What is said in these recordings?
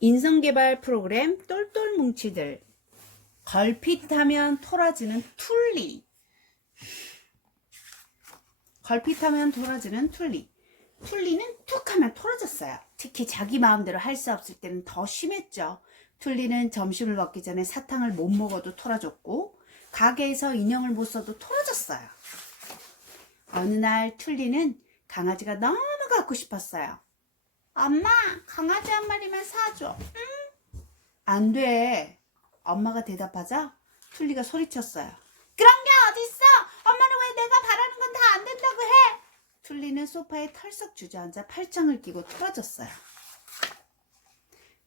인성개발 프로그램 똘똘 뭉치들. 걸핏하면 토라지는 툴리. 걸핏하면 토라지는 툴리. 툴리는 툭하면 토라졌어요. 특히 자기 마음대로 할 수 없을 때는 더 심했죠. 툴리는 점심을 먹기 전에 사탕을 못 먹어도 토라졌고, 가게에서 인형을 못 써도 토라졌어요. 어느 날 툴리는 강아지가 너무 갖고 싶었어요. 엄마, 강아지 한 마리만 사줘. 응? 안 돼. 엄마가 대답하자 툴리가 소리쳤어요. 그런 게 어딨어? 엄마는 왜 내가 바라는 건 다 안 된다고 해? 툴리는 소파에 털썩 주저앉아 팔짱을 끼고 토라졌어요.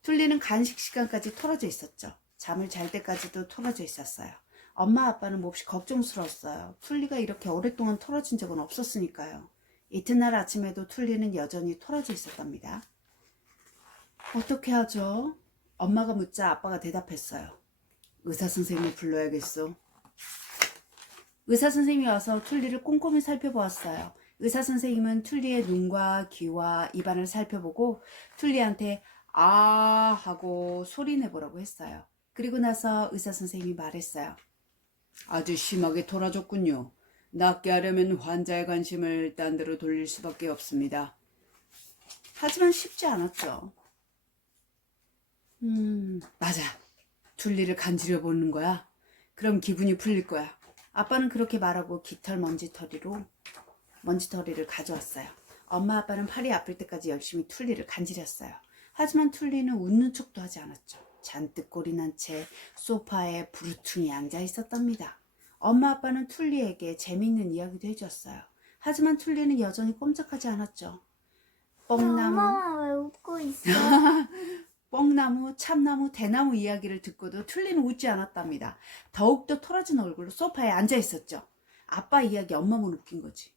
툴리는 간식 시간까지 토라져 있었죠. 잠을 잘 때까지도 토라져 있었어요. 엄마 아빠는 몹시 걱정스러웠어요. 툴리가 이렇게 오랫동안 토라진 적은 없었으니까요. 이튿날 아침에도 툴리는 여전히 토라져 있었답니다. 어떻게 하죠? 엄마가 묻자 아빠가 대답했어요. 의사선생님을 불러야겠어. 의사선생님이 와서 툴리를 꼼꼼히 살펴보았어요. 의사선생님은 툴리의 눈과 귀와 입안을 살펴보고 툴리한테 아 하고 소리 내보라고 했어요. 그리고 나서 의사선생님이 말했어요. 아주 심하게 토라졌군요. 낫게 하려면 환자의 관심을 딴 데로 돌릴 수밖에 없습니다. 하지만 쉽지 않았죠. 맞아. 툴리를 간지려 보는 거야. 그럼 기분이 풀릴 거야. 아빠는 그렇게 말하고 깃털 먼지털이를 가져왔어요. 엄마 아빠는 팔이 아플 때까지 열심히 툴리를 간지렸어요. 하지만 툴리는 웃는 척도 하지 않았죠. 잔뜩 꼴이 난 채 소파에 부르퉁이 앉아 있었답니다. 엄마 아빠는 툴리에게 재미있는 이야기도 해주었어요. 하지만 툴리는 여전히 꼼짝하지 않았죠. 엄마 왜 웃고 있어? 뻥나무, 참나무, 대나무 이야기를 듣고도 툴리는 웃지 않았답니다. 더욱더 토라진 얼굴로 소파에 앉아 있었죠. 아빠 이야기 엄마만 웃긴 거지.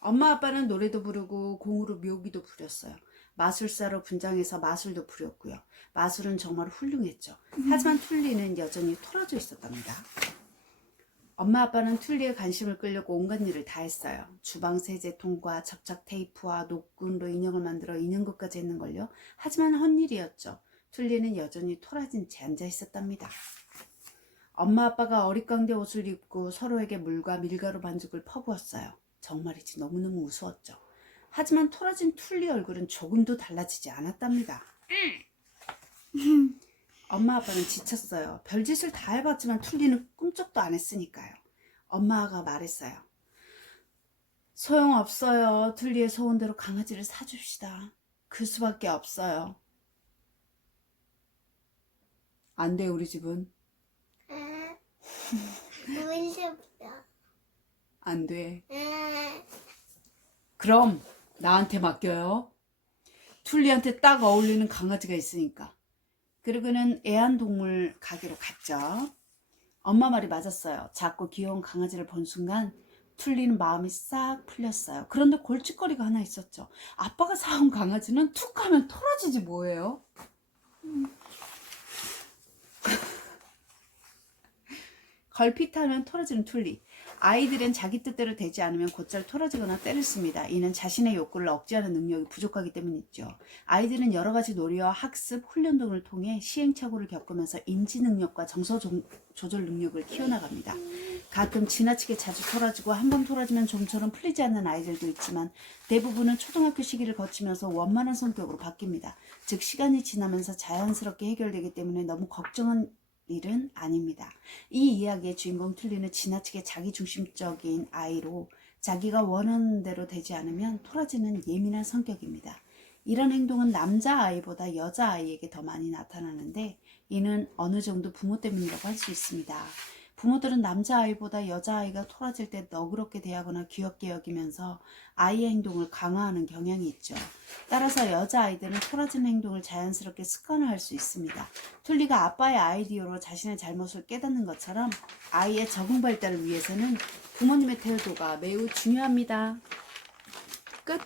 엄마 아빠는 노래도 부르고 공으로 묘기도 부렸어요. 마술사로 분장해서 마술도 부렸고요. 마술은 정말 훌륭했죠. 하지만 툴리는 여전히 토라져 있었답니다. 엄마 아빠는 툴리의 관심을 끌려고 온갖 일을 다 했어요. 주방 세제통과 접착 테이프와 노끈으로 인형을 만들어 인형극까지 했는걸요. 하지만 헛일이었죠. 툴리는 여전히 토라진 채 앉아 있었답니다. 엄마 아빠가 어릿광대 옷을 입고 서로에게 물과 밀가루 반죽을 퍼부었어요. 정말이지 너무너무 우스웠죠. 하지만 토라진 툴리 얼굴은 조금도 달라지지 않았답니다. 엄마 아빠는 지쳤어요. 별짓을 다 해봤지만 툴리는 꿈쩍도 안 했으니까요. 엄마가 말했어요. 소용없어요. 툴리의 소원대로 강아지를 사줍시다. 그 수밖에 없어요. 안 돼, 우리 집은. 안 돼. 그럼 나한테 맡겨요. 툴리한테 딱 어울리는 강아지가 있으니까. 그리고는 애완동물 가게로 갔죠. 엄마 말이 맞았어요. 작고 귀여운 강아지를 본 순간 툴리는 마음이 싹 풀렸어요. 그런데 골칫거리가 하나 있었죠. 아빠가 사온 강아지는 툭 하면 토라지지 뭐예요? 걸핏하면 토라지는 툴리. 아이들은 자기 뜻대로 되지 않으면 곧잘 토라지거나 때를 씁니다. 이는 자신의 욕구를 억제하는 능력이 부족하기 때문이죠. 아이들은 여러 가지 놀이와 학습, 훈련 등을 통해 시행착오를 겪으면서 인지 능력과 정서 조절 능력을 키워나갑니다. 가끔 지나치게 자주 토라지고 한 번 토라지면 좀처럼 풀리지 않는 아이들도 있지만 대부분은 초등학교 시기를 거치면서 원만한 성격으로 바뀝니다. 즉 시간이 지나면서 자연스럽게 해결되기 때문에 너무 걱정은 일은 아닙니다. 이 이야기의 주인공 툴리는 지나치게 자기중심적인 아이로 자기가 원하는 대로 되지 않으면 토라지는 예민한 성격입니다. 이런 행동은 남자아이보다 여자아이에게 더 많이 나타나는데 이는 어느 정도 부모 때문이라고 할 수 있습니다. 부모들은 남자아이보다 여자아이가 토라질 때 너그럽게 대하거나 귀엽게 여기면서 아이의 행동을 강화하는 경향이 있죠. 따라서 여자아이들은 토라지는 행동을 자연스럽게 습관화할 수 있습니다. 툴리가 아빠의 아이디어로 자신의 잘못을 깨닫는 것처럼 아이의 적응 발달을 위해서는 부모님의 태도가 매우 중요합니다. 끝.